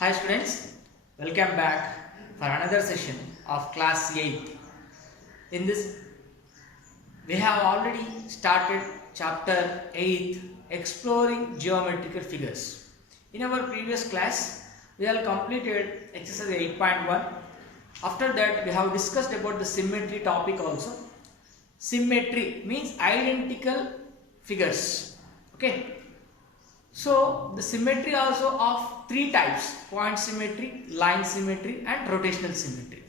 Hi students, welcome back for another session of class 8. In this, we have already started chapter 8, exploring geometrical figures. In our previous class, we have completed exercise 8.1. After that, we have discussed about the symmetry topic also. Symmetry means identical figures. Okay. So the symmetry also of three types: point symmetry, line symmetry and rotational symmetry.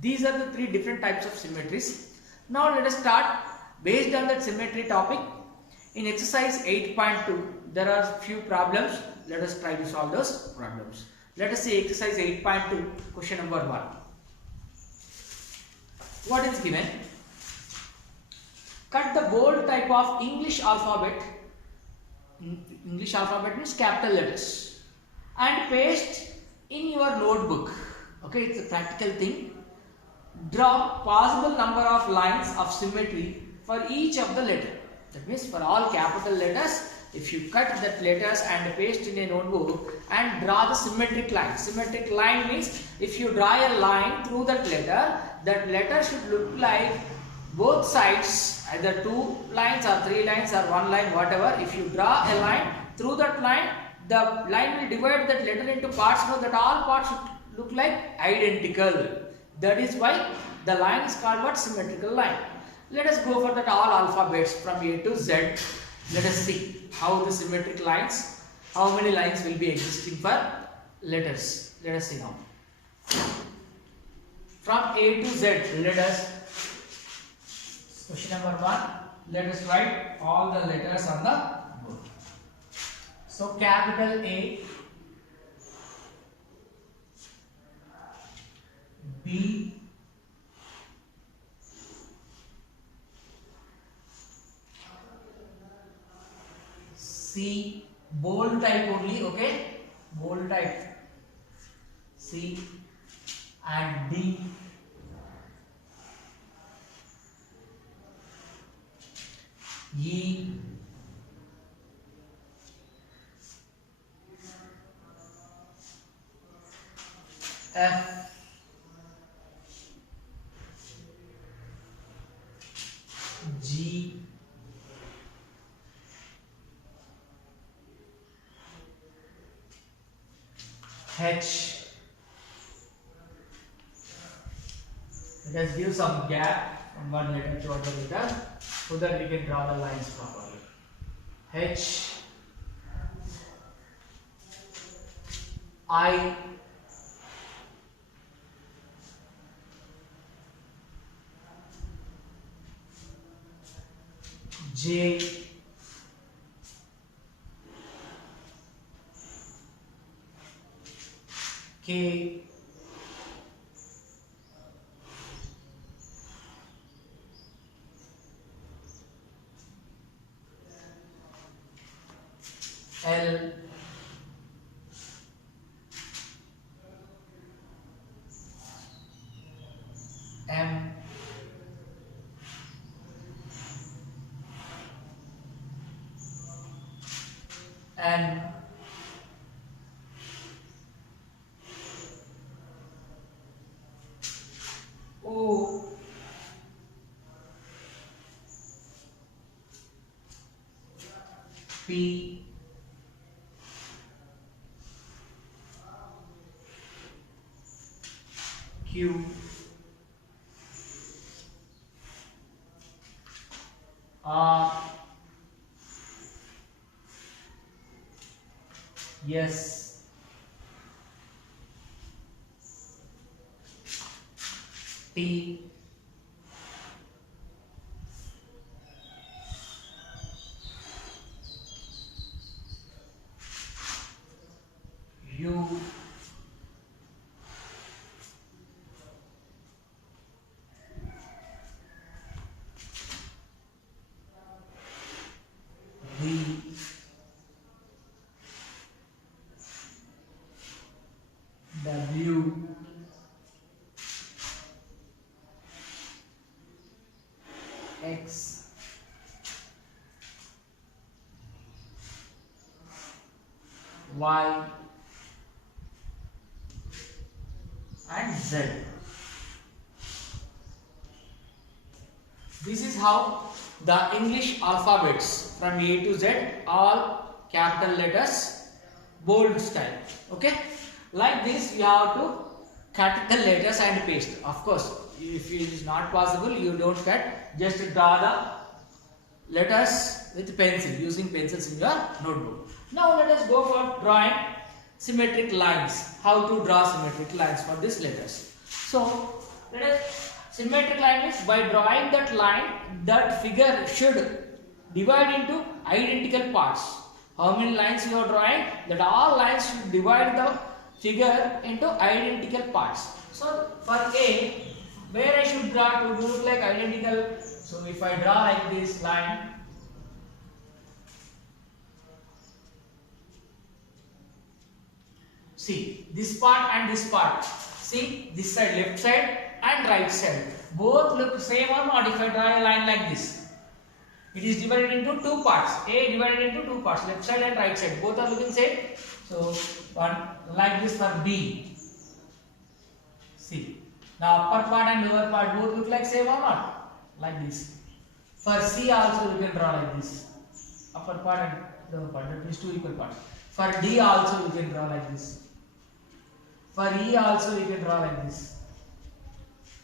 These are the three different types of symmetries. Now let us start based on that symmetry topic. In exercise 8.2 there are few problems. Let us try to solve those problems. Let us see exercise 8.2 question number 1. What is given? Cut the bold type of English alphabet. English alphabet means capital letters, and paste in your notebook. Okay, it's a practical thing. Draw possible number of lines of symmetry for each of the letter. That means for all capital letters, if you cut that letters and paste in a notebook and draw the symmetric line. Symmetric line means if you draw a line through that letter should look like both sides, either 2 lines or 3 lines or 1 line, whatever. If you draw a line through that line, the line will divide that letter into parts so that all parts should look like identical. That is why the line is called what? Symmetrical line. Let us go for that all alphabets from A to Z. Let us see how the symmetric lines, how many lines will be existing for letters. Let us see now. From A to Z, let us question number 1, let us write all the letters on the board. So capital A, B, C, bold type only, okay? Bold type, C and D, E, F, G, H. Let us give some gap from one letter to other letter so that we can draw the lines properly. H, I, J, K, L, M, N, O, P, Q, R, S, T, U, V, W, X, Y, and Z. This is how the English alphabets from A to Z, all capital letters, bold style. Okay, like this you have to cut the letters and paste. Of course, if it is not possible, you don't cut, just draw the letters with pencil, using pencils in your notebook. Now let us go for drawing symmetric lines. How to draw symmetric lines for these letters? So let us, symmetric line means by drawing that line, that figure should divide into identical parts. How many lines you are drawing? That all lines should divide the figure into identical parts. So for A, where I should draw to look like identical. So if I draw like this line, see this part and this part. See this side, left side and right side. Both look same or not? If I draw a line like this, it is divided into two parts. A divided into two parts, left side and right side. Both are looking same. So one like this for B. See, now upper part and lower part both look like same or not? Like this. For C also you can draw like this. Upper part and lower part, that means two equal parts. For D also you can draw like this. For E also you can draw like this.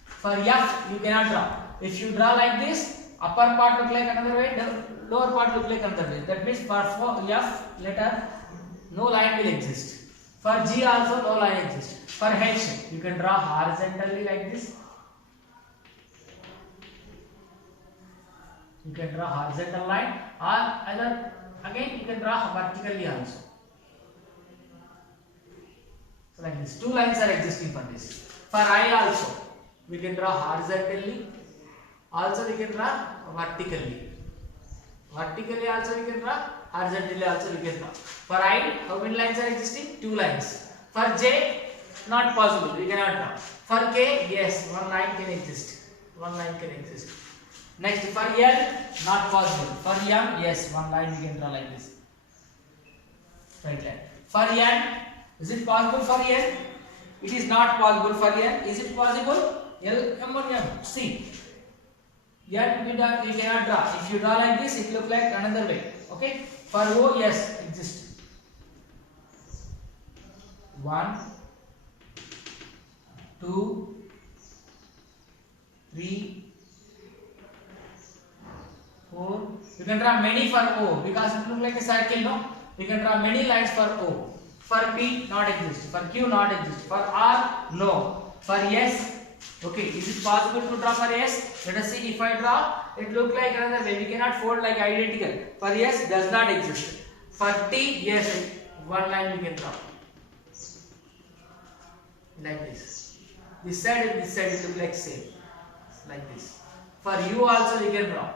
For F you cannot draw. If you draw like this, upper part look like another way, the lower part look like another way. That means for F letter, no line will exist. For G also no line exists. For H you can draw horizontally like this. You can draw horizontal line, or either again you can draw vertically also. So like this, two lines are existing for this. For I also, we can draw horizontally, also we can draw vertically. Vertically also we can draw, horizontally also we can draw. For I, how many lines are existing? Two lines. For J, not possible, we cannot draw. For K, yes, one line can exist. One line can exist. Next, for L, not possible. For M, yes, one line we can draw like this. Right line. For N, is it possible for N? It is not possible for N. Is it possible? L, M, or M. See. N we cannot draw. If you draw like this, it look like another way. Okay. For O, yes, exists. 1, 2, 3, 4. You can draw many for O because it looks like a circle, no? You can draw many lines for O. For P, not exist. For Q, not exist. For R, no. For S, okay. Is it possible to draw for S? Let us see. If I draw, it look like another way. We cannot fold like identical. For S, does not exist. For T, yes, one line we can draw. Like this. This side and this side it look like same. Like this. For U also we can draw.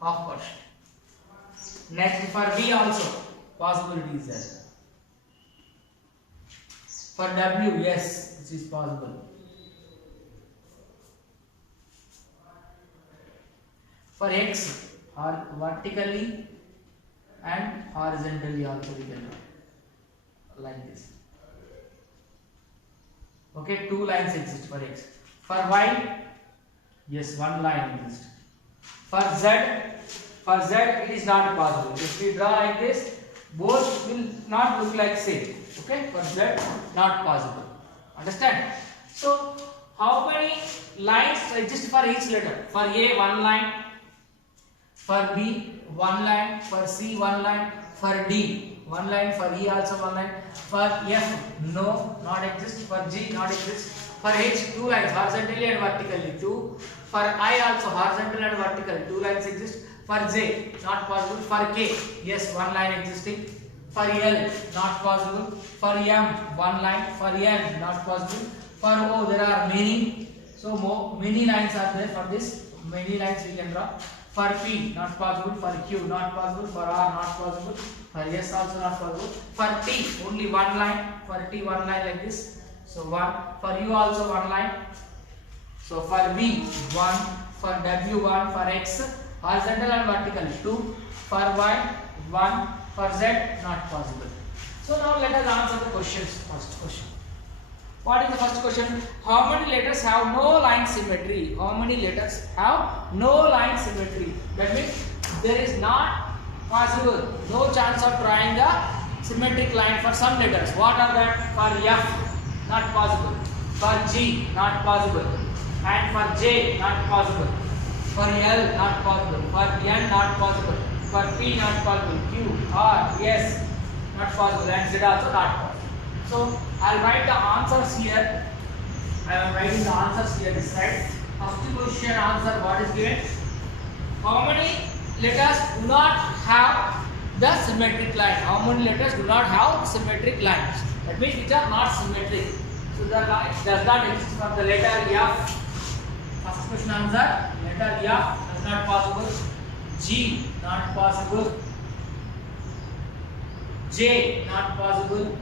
Half portion. Next, for V also possibility is there. For W, yes, this is possible. For X, vertically and horizontally also we can draw like this. Okay, two lines exist for X. For Y, yes, one line exists. For Z it is not possible. If we draw like this, both will not look like same. Okay, for Z not possible. Understand? So how many lines exist for each letter? For A, one line. For B, one line. For C, one line. For D, one line. For E also one line. For F, no, not exist. For G, not exist. For H, two lines, horizontally and vertically, two. For I also horizontal and vertical, two lines exist. For J, not possible. For K, yes, one line existing. For L, not possible. For M, one line. For N, not possible. For O, there are many. So many lines are there for this. Many lines we can draw. For P, not possible. For Q, not possible. For R, not possible. For S, also not possible. For T, only one line. For T, one line like this. So one. For U, also one line. So for V, 1. For W, 1. For X, horizontal and vertical, 2. For Y, 1. For Z, not possible. So now let us answer the questions. First question. What is the first question? How many letters have no line symmetry? How many letters have no line symmetry? That means there is not possible, no chance of drawing the symmetric line for some letters. What are that? For F, not possible. For G, not possible. And for J, not possible. For L, not possible. For N, not possible. For P, not possible. Q, R, S, not possible. And Z also not possible. So I'll write the answers here. I am writing the answers here this side. First question answer, what is given? How many letters do not have the symmetric line? How many letters do not have symmetric lines? That means which are not symmetric. So the line does not exist for the letter F. First question answer, letter F is not possible. G not possible. J not possible.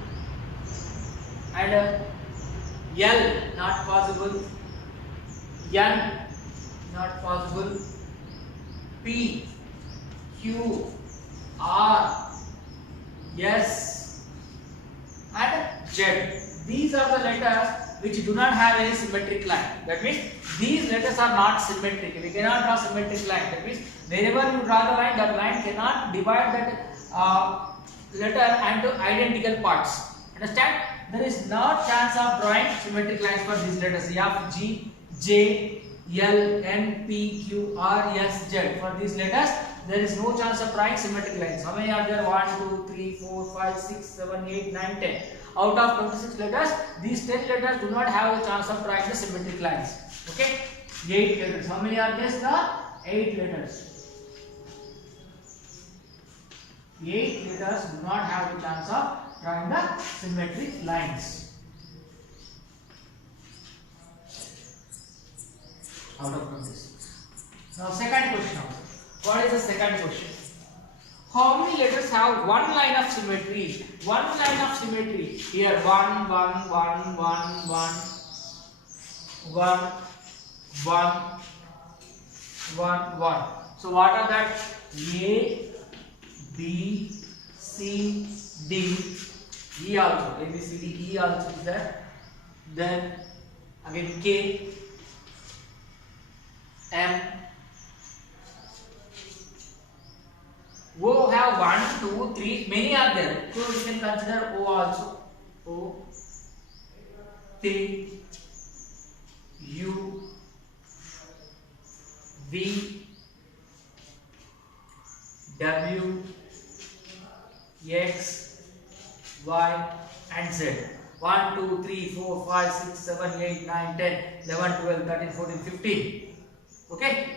And L not possible. N not possible. P, Q, R, S and Z. These are the letters which do not have any symmetric line. That means these letters are not symmetric. We cannot draw symmetric line. That means wherever you draw the line, that line cannot divide that letter into identical parts. Understand? There is no chance of drawing symmetric lines for these letters F, G, J, L, N, P, Q, R, S, Z. For these letters, there is no chance of drawing symmetric lines. How many are there? 1, 2, 3, 4, 5, 6, 7, 8, 9, 10. Out of 26 letters, these 10 letters do not have a chance of drawing the symmetric lines. Okay? 8 letters. How many are there? The 8 letters. 8 letters do not have a chance of drawing the symmetric lines. Out of 26. Now second question. What is the second question? How many letters have one line of symmetry? One line of symmetry. Here 1, 1, 1, 1, 1, 1, 1, 1, 1. So what are that? A, B, C, D, E also. A, B, C, D, E also is there. Then again K, M. O have 1, 2, 3. Many are there. So we can consider O also. O, P, U, V, W, X, Y and Z. 1, 2, 3, 4, 5, 6, 7, 8, 9, 10, 11, 12, 13, 14, 15. Okay.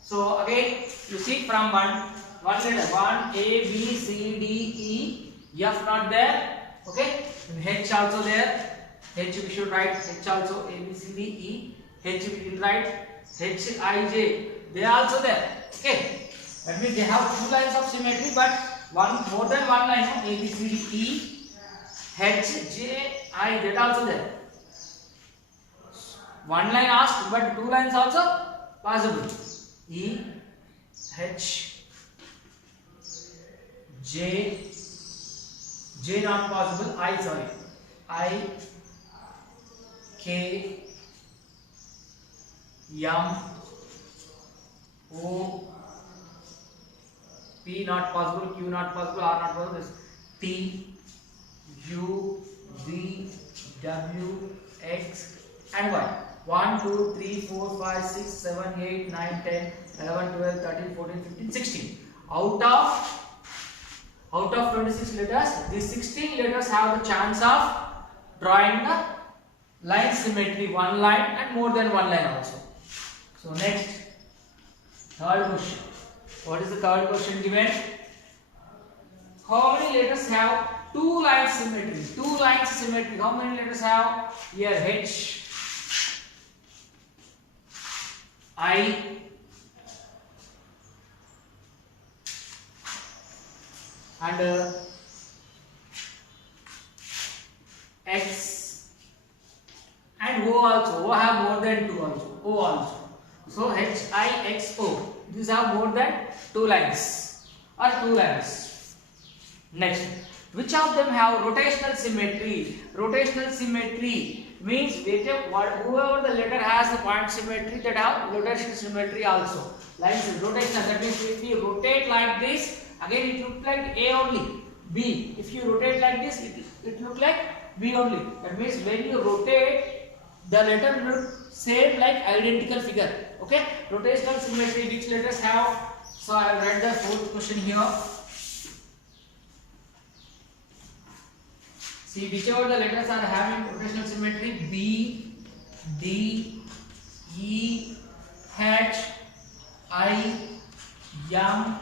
So again you see from one letter 1 A, B, C, D, E, F not there. Okay. And H also there. H we should write H also. A, B, C, D, E. H we can write H, I, J. They are also there. Okay. That means they have two lines of symmetry, but more than one line. A, B, C, D, E, H, J, I. That also there. One line asked, but two lines also possible. E, H, J, J not possible. I, K, M, O, P not possible. Q not possible. R not possible. T, U, V, W, X and Y. 1, 2, 3, 4, 5, 6, 7, 8, 9, 10, 11, 12, 13, 14, 15, 16. Out of 26 letters, these 16 letters have the chance of drawing the line symmetry, one line and more than one line also. So next, third question. What is the third question given? How many letters have two lines symmetry? Two lines symmetry. How many letters have? Here H, I, and X and O also. O have more than two also. O also. So H, I, X, O. These have more than two lines or two lines. Next, Which of them have rotational symmetry? Rotational symmetry means whoever the letter has the point symmetry, that have rotational symmetry also. Lines is rotational, that means if you rotate like this, again it looks like A only. B. If you rotate like this, it looks like B only. That means when you rotate, the letter look same like identical figure. Okay? Rotational symmetry, which letters have? So I have read the fourth question here. See, whichever the letters are having rotational symmetry, B, D, E, H, I, M,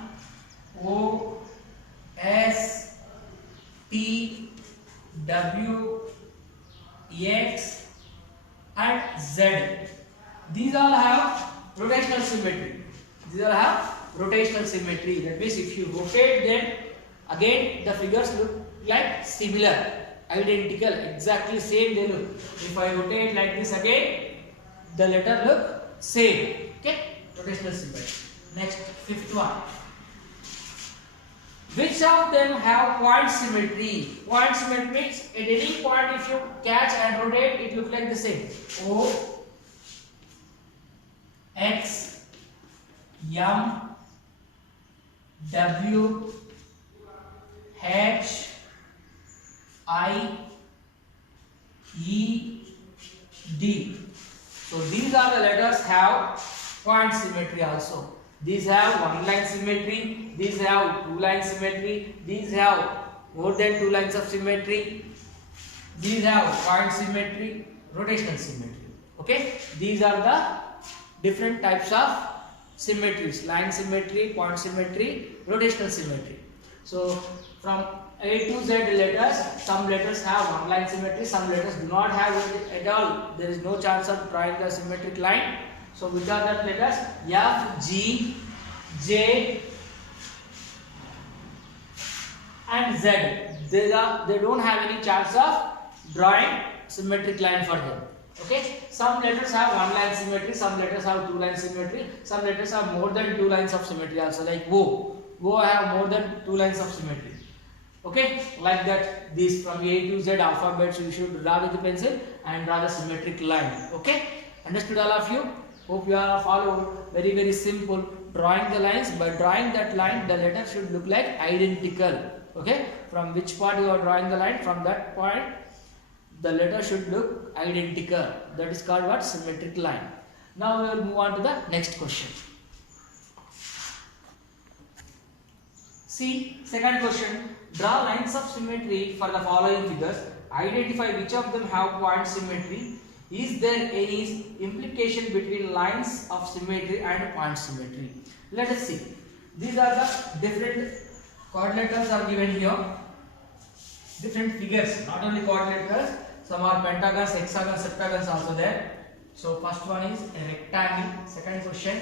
O, S, T, W, X, and Z. These all have rotational symmetry. These all have rotational symmetry. That means if you rotate them, again the figures look like similar, identical, exactly same they look. If I rotate like this again, the letter look same. Okay, rotational symmetry. Next, fifth one. Which of them have point symmetry? Point symmetry means at any point if you catch and rotate, it looks like the same. O, X, M, W, H, I, E, D. So these are the letters have point symmetry also. These have one line symmetry, these have two line symmetry, these have more than two lines of symmetry, these have point symmetry, rotational symmetry. Okay, these are the different types of symmetries: line symmetry, point symmetry, rotational symmetry. So from A to Z letters, some letters have one line symmetry, some letters do not have it at all. There is no chance of drawing the symmetric line. So which are the letters? F, G, J, and Z. They don't have any chance of drawing symmetric line for them. Okay. Some letters have one line symmetry, some letters have two line symmetry, some letters have more than two lines of symmetry also, like O. O have more than two lines of symmetry. Okay, like that. These from A to Z alphabets you should draw with the pencil and draw the symmetric line. Okay, understood all of you? Hope you are followed. Very simple. Drawing the lines. By drawing that line, the letter should look like identical. Okay, from which part you are drawing the line, from that point the letter should look identical. That is called what? Symmetric line. Now we will move on to the next question. See, second question. Draw lines of symmetry for the following figures. Identify which of them have point symmetry. Is there any implication between lines of symmetry and point symmetry? Let us see. These are the different coordinators are given here. Different figures, not only coordinators, some are pentagons, hexagons, septagons also there. So first one is a rectangle. Second question,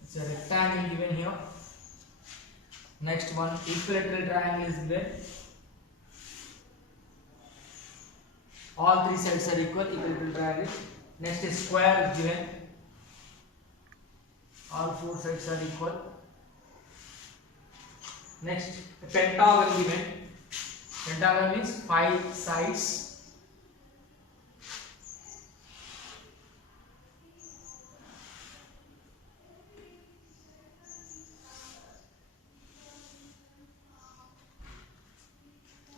it's a rectangle given here. Next one, equilateral triangle is given. All three sides are equal, equilateral triangle. Next is square is given. All four sides are equal. Next, a pentagon given. Pentagon means 5 sides.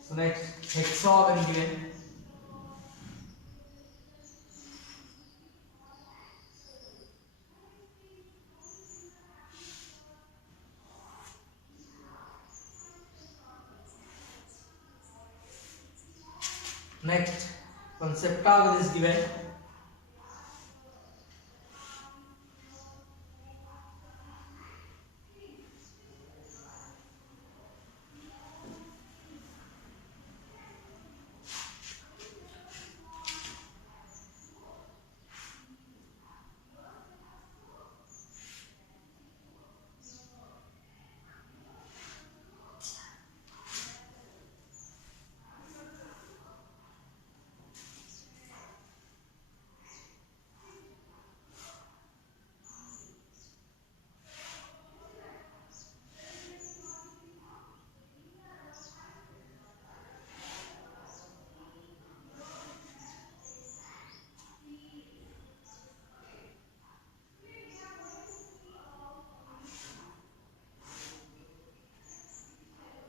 So next, hexagon given. Next, one septagon is given.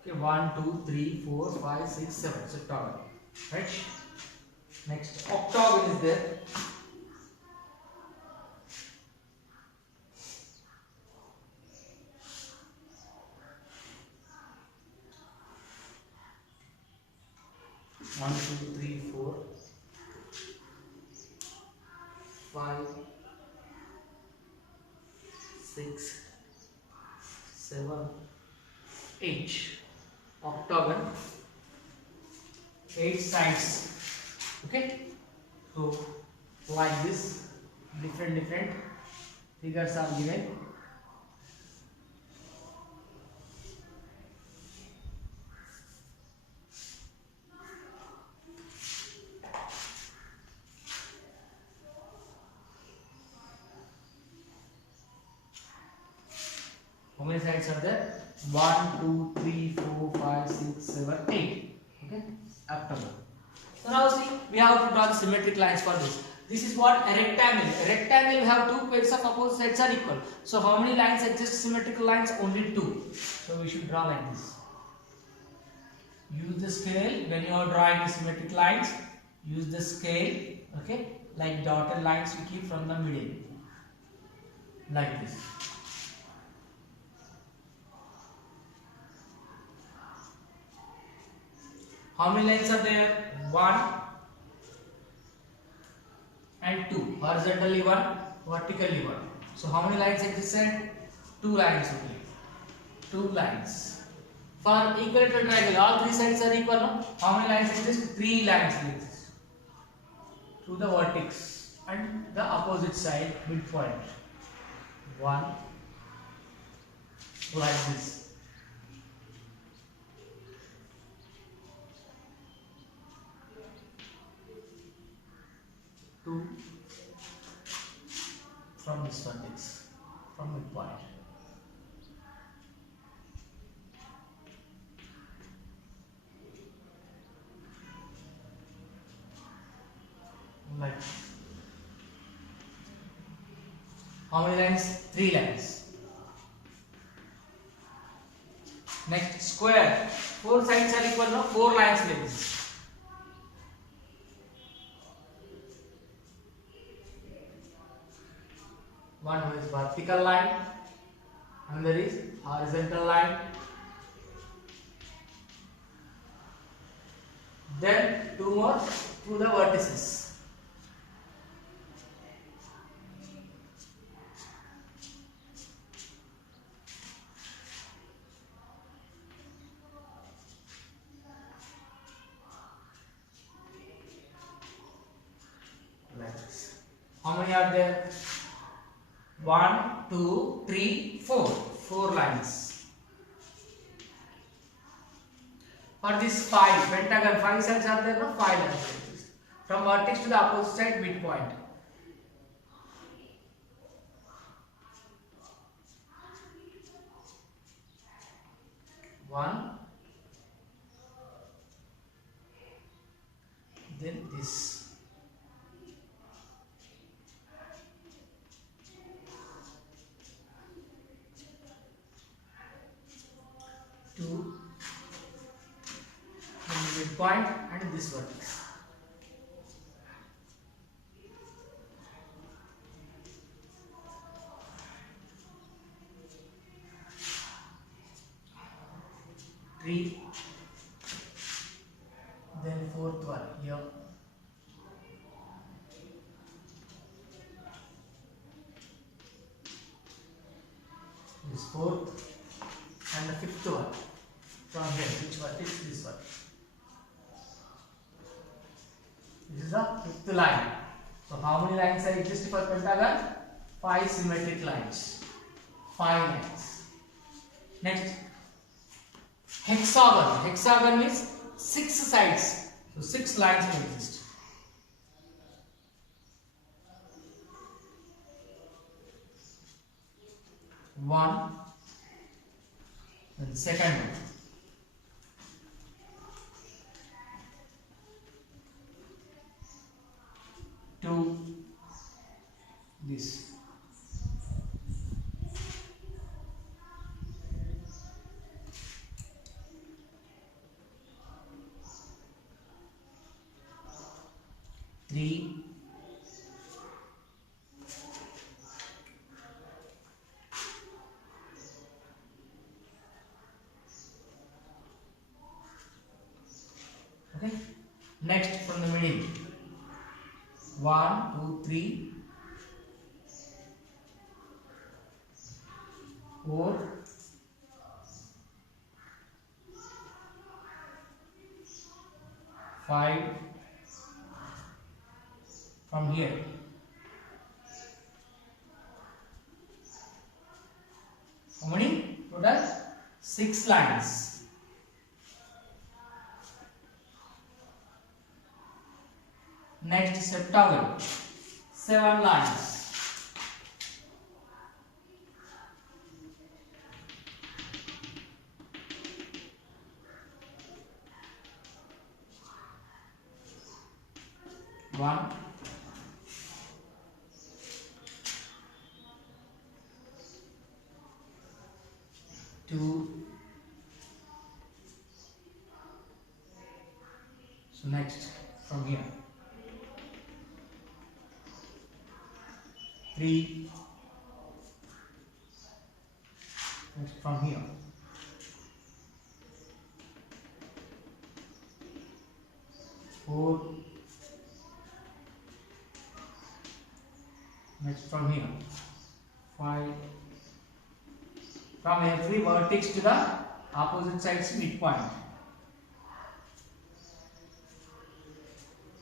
Okay, 1, 2, 3, 4, 5, 6, 7. It's octagon. Right? Next, octagon is there. One, two, three, four, 5, 6, 7, 8. Octagon, 8 sides. Okay, so like this, different figures are given. How many sides are there? 1, 2, 3, 4, 5, 6, 7, 8. Okay, octagon. So now see, we have to draw the symmetric lines for this. This is what a rectangle. A rectangle, we have two pairs of opposite sides are equal. So how many lines exist symmetrical lines? Only 2. So we should draw like this. Use the scale when you are drawing the symmetric lines. Use the scale. Okay, like dotted lines you keep from the middle. Like this. How many lines are there? 1 and 2. Horizontally 1, vertically 1. So how many lines existed? 2 lines only. 2 lines. For equilateral triangle, all 3 sides are equal. No? How many lines exist? 3 lines exist. To the vertex and the opposite side midpoint. 1 like this. 2 from this vertex, from midpoint. Like how many lines? 3 lines. Next, square. 4 sides are equal. No, 4 lines will exist. One is vertical line, another is horizontal line. Then 2 more to the vertices. Like this. How many are there? 1, 2, 3, 4. 4 lines. For this 5 pentagon, 5 sides are there, no? 5 lines. From vertex to the opposite side midpoint. One. Then this. Two. Then midpoint and this vertex. Three. Then fourth one here. This fourth and the fifth one from here. Which vertex? This one. This is the fifth line. So how many lines are exist for pentagon? 5 symmetric lines. 5 lines. Next, hexagon. Hexagon means 6 sides. So 6 lines will exist. One. Then second one. Two. This. 3, 4. Okay. Next from the middle. 1, 2, 3, 4, 5. From here. How many? Total 6 lines. Next septagon, 7 lines. One, two. So next from here. 3. Next from here. 4. Next from here. 5. From every vertex to the opposite side's midpoint.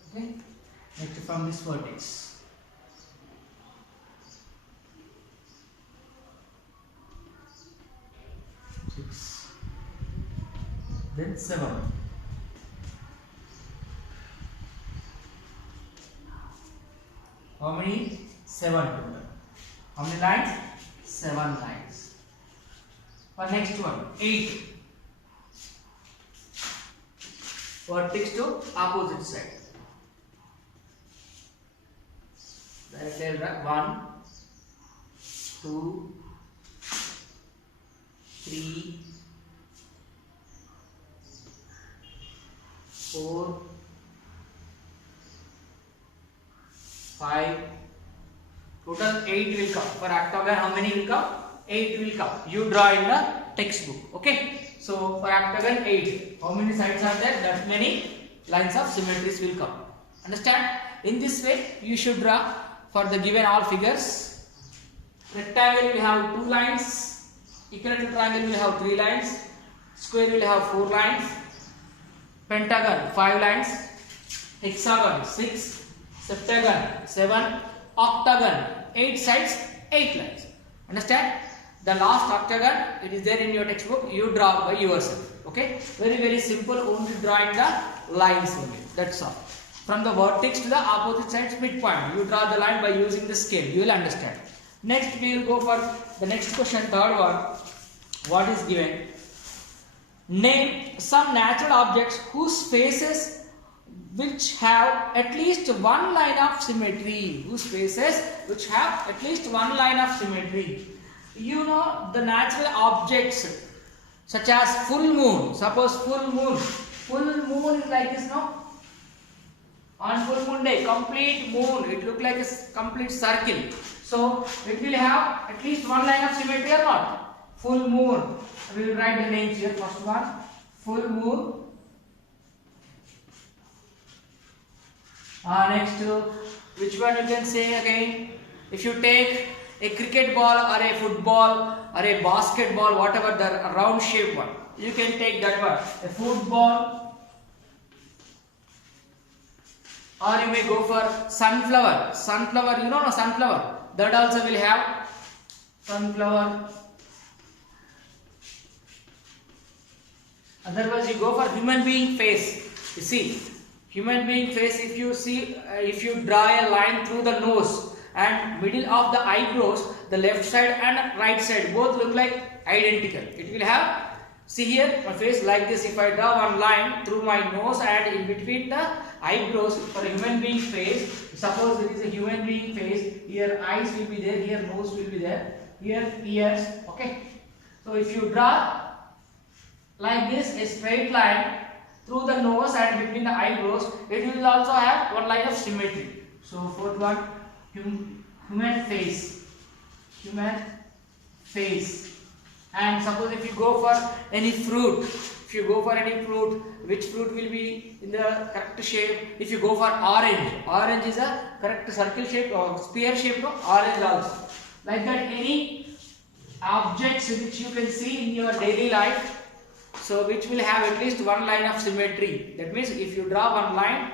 Okay. Next from this vertex. 6. Then 7. How many? 7 total. How many lines? 7 lines. For next one, 8. Vertex to opposite side. Directly 1, 2, 3, 4, 5. Total 8 will come. For octagon, how many will come? 8 will come. You draw in the textbook. Okay. So for octagon 8. How many sides are there? That many lines of symmetries will come. Understand? In this way, you should draw for the given all figures. Rectangle will have 2 lines. Equilateral triangle will have 3 lines. Square will have 4 lines. Pentagon 5 lines. Hexagon 6. Septagon 7. Octagon 8 sides, 8 lines. Understand? The last octagon, it is there in your textbook. You draw by yourself. Okay? Very simple. Only drawing the lines only. That's all. From the vertex to the opposite side's midpoint, you draw the line by using the scale. You will understand. Next, we will go for the next question, third one. What is given? Name some natural objects whose faces which have at least one line of symmetry. Whose faces which have at least one line of symmetry. You know the natural objects such as full moon. Suppose full moon is like this, no? On full moon day, complete moon, it look like a complete circle. So it will have at least one line of symmetry or not? Full moon. We will write the names here. First one, full moon. Next, which one you can say again? If you take a cricket ball or a football or a basketball, whatever the round shape one, you can take that one. A football, or you may go for sunflower. Sunflower, you know no, sunflower. That also will have sunflower. Otherwise, you go for human being face. You see. Human being face, if you see, if you draw a line through the nose and middle of the eyebrows, the left side and right side both look like identical. It will have, see here, my face like this. If I draw one line through my nose and in between the eyebrows for a human being face, suppose there is a human being face, here eyes will be there, here nose will be there, here ears, okay. So if you draw like this, a straight line through the nose and between the eyebrows, it will also have one line of symmetry. So fourth one, human face. Human face. And suppose if you go for any fruit, which fruit will be in the correct shape? If you go for orange is a correct circle shape or spear shape, no? Orange also. Like that, any objects which you can see in your daily life, so which will have at least one line of symmetry. That means if you draw one line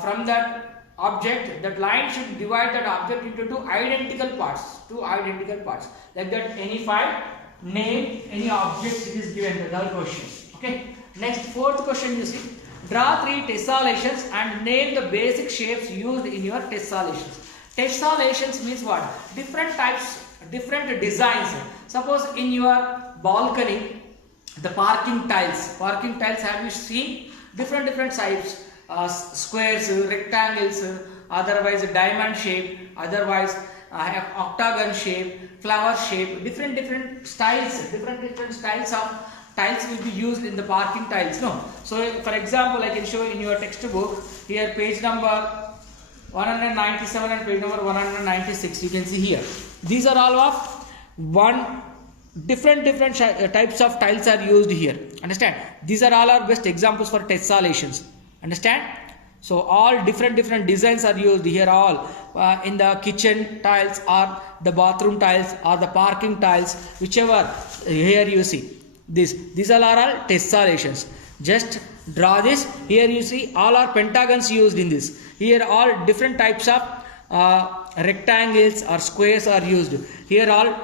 from that object, that line should divide that object into two identical parts. Like that, any five, name any object it is given, the third question. Okay. Next, fourth question, you see, draw three tessellations and name the basic shapes used in your tessellations. Tessellations means what? Different types, different designs. Suppose in your balcony, the parking tiles have you seen different types, squares, rectangles, otherwise diamond shape, otherwise octagon shape, flower shape, different styles of tiles will be used in the parking tiles. No, so for example, I can show in your textbook here, page number 197 and page number 196. You can see here, these are all of one. Different types of tiles are used here. Understand? These are all our best examples for tessellations. Understand? So all different designs are used here. All in the kitchen tiles or the bathroom tiles or the parking tiles, whichever here you see. These all are all tessellations. Just draw this. Here you see all are pentagons used in this. Here all different types of rectangles or squares are used. Here all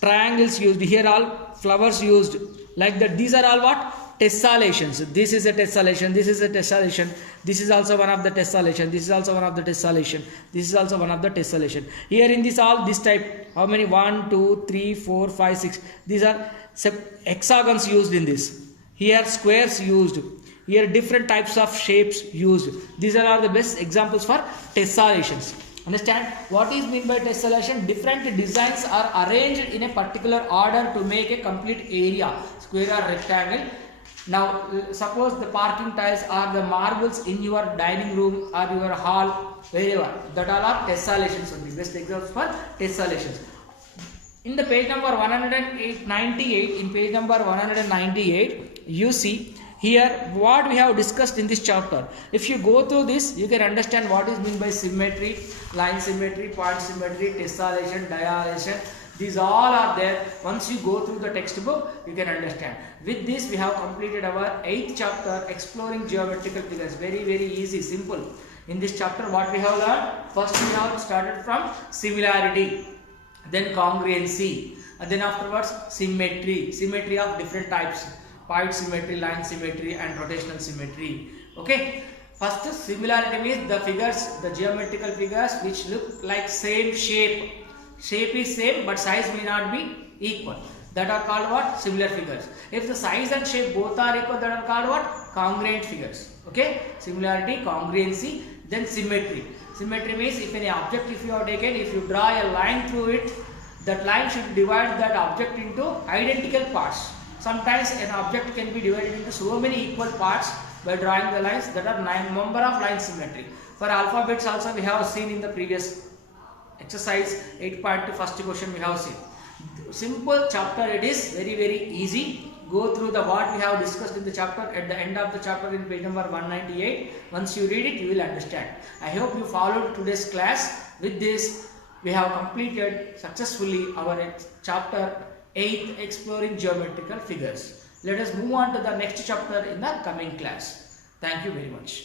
triangles used, here all flowers used, like that. These are all what? Tessellations. This is a tessellation, this is a tessellation, this is also one of the tessellation, this is also one of the tessellation, this is also one of the tessellation. Here in this all this type, how many? 1, 2, 3, 4, 5, 6. These are hexagons used in this. Here squares used. Here different types of shapes used. These are all the best examples for tessellations. Understand what is meant by tessellation? Different designs are arranged in a particular order to make a complete area, square or rectangle. Now suppose the parking tiles are the marbles in your dining room or your hall, wherever, that all are tessellations only. Best examples for tessellations. In the page number 198, in page number 198, you see here what we have discussed in this chapter. If you go through this, you can understand what is meant by symmetry, line symmetry, point symmetry, tessellation, dilatation. These all are there. Once you go through the textbook, you can understand. With this, we have completed our 8th chapter, exploring geometrical figures. Very easy, simple. In this chapter, what we have learned? First, we have started from similarity, then congruency, and then afterwards symmetry of different types. Point symmetry, line symmetry, and rotational symmetry. Okay. First, similarity means the figures, the geometrical figures which look like same shape. Shape is same, but size may not be equal. That are called what? Similar figures. If the size and shape both are equal, that are called what? Congruent figures. Okay. Similarity, congruency, then symmetry. Symmetry means if any object, if you have taken, if you draw a line through it, that line should divide that object into identical parts. Sometimes an object can be divided into so many equal parts by drawing the lines, that are number of line symmetry. For alphabets also we have seen in the previous exercise 8.2 first question we have seen. Simple chapter it is, very easy. Go through the what we have discussed in the chapter at the end of the chapter in page number 198. Once you read it, you will understand. I hope you followed today's class. With this, we have completed successfully our chapter 8, exploring geometrical figures. Let us move on to the next chapter in the coming class. Thank you very much.